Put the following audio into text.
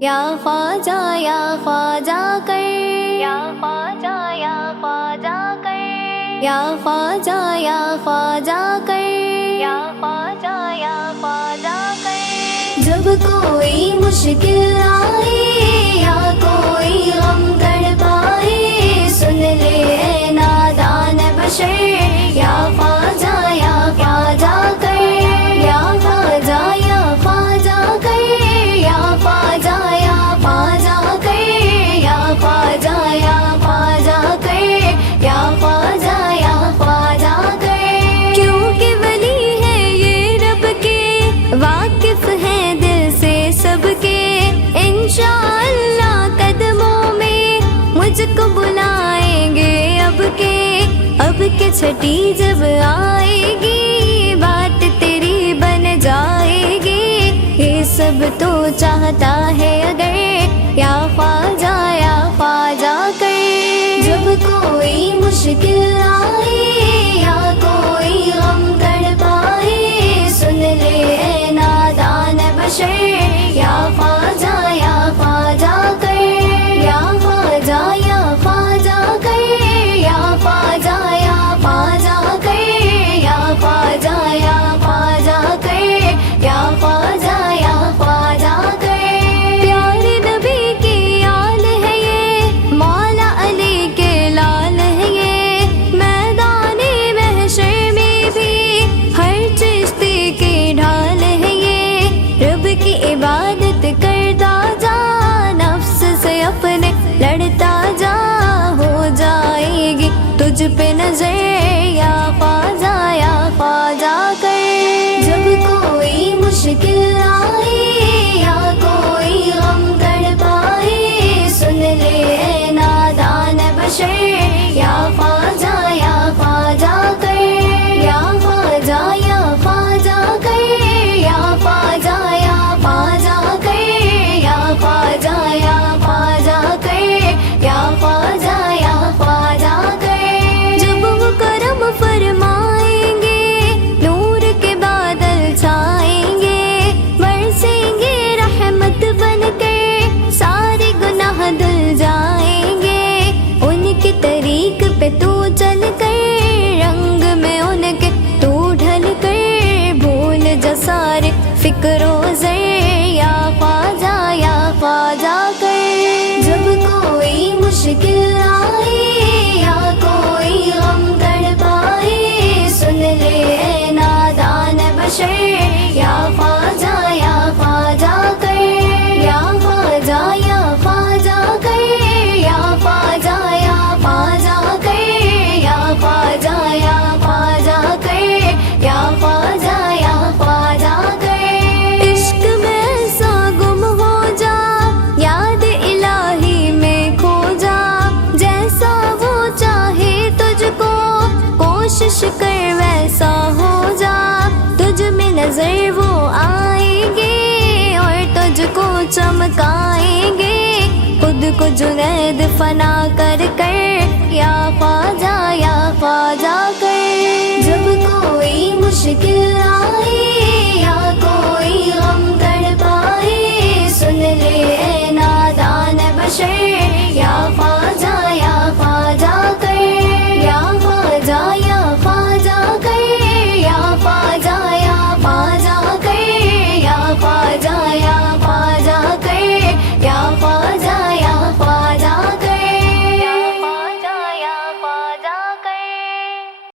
یا خواجہ کر، یا خواجہ کر، یا خواجہ کر، یا خواجہ کر۔ جب کوئی مشکل آئے یا کوئی غم کر پائے، سن لے اے نادان بشر، یا خواجہ کر، یا خواجہ کر، یا خواجہ کر، یا خواجہ کر، یا خواجہ کر۔ کیونکہ ولی ہے یہ رب کے، واقف ہیں دل سے سب کے، انشاءاللہ قدموں میں مجھ کو بلائیں گے اب کے چھٹی جب آئے گی، بات تیری بن جائے گی، یہ سب تو چاہتا ہے اگر، یا خواجہ کر۔ جب کوئی مشکل آئے یا کوئی غم کر پائے، سن لے اے نادان بشر، یا خواجہ کر، یا خواجہ کر، یا خواجہ کر، یا خواجہ کر، یا خواجہ کر۔ پیارے نبی کی آل ہے یہ، مولا علی کے لال ہے یہ، میدان محشر میں بھی ہر چشتی کی ڈھال ہے یہ، رب کی عبادت کرتا جا، نفس سے اپنے لڑتا جا، ہو جائے گی تجھ پہ نظر، یا خواجہ کر۔ جب کوئی مشکل آئے یا کوئی غم کر پائے، سن لے اے نادان بشر، یا خواجہ کر، یا خواجہ کر، یا خواجہ کر، یا خواجہ کر، یا خواجہ کر۔ جب وہ کرم فرمائیں گے، نور کے بادل چھائیں گے، برسیں گے رحمت بن کر، سارے گناہ دھل جائیں گے، ان کی طریق پہ تو چل کر، رنگ میں ان کے تو ڈھل کر، بھول جا سارے فکر و زر، یا خواجہ کر۔ جب کوئی مشکل آئے یا کوئی غم کر پائے، سن لے اے نادان بشر، یا خواجہ کر، یا خواجہ کر، یا خواجہ کر، یا خواجہ کر، یا خواجہ کر۔ عشق میں ایسا گم ہو جا، یاد الہی میں کھو جا، جیسا وہ چاہے تجھ کو، کوشش کر ویسا ہو جا، تجھ میں نظر وہ آئیں گے اور تجھ کو چمکائیں گے، خود کو جنید فنا کر کر، یا خواجہ کر۔ جب کوئی مشکل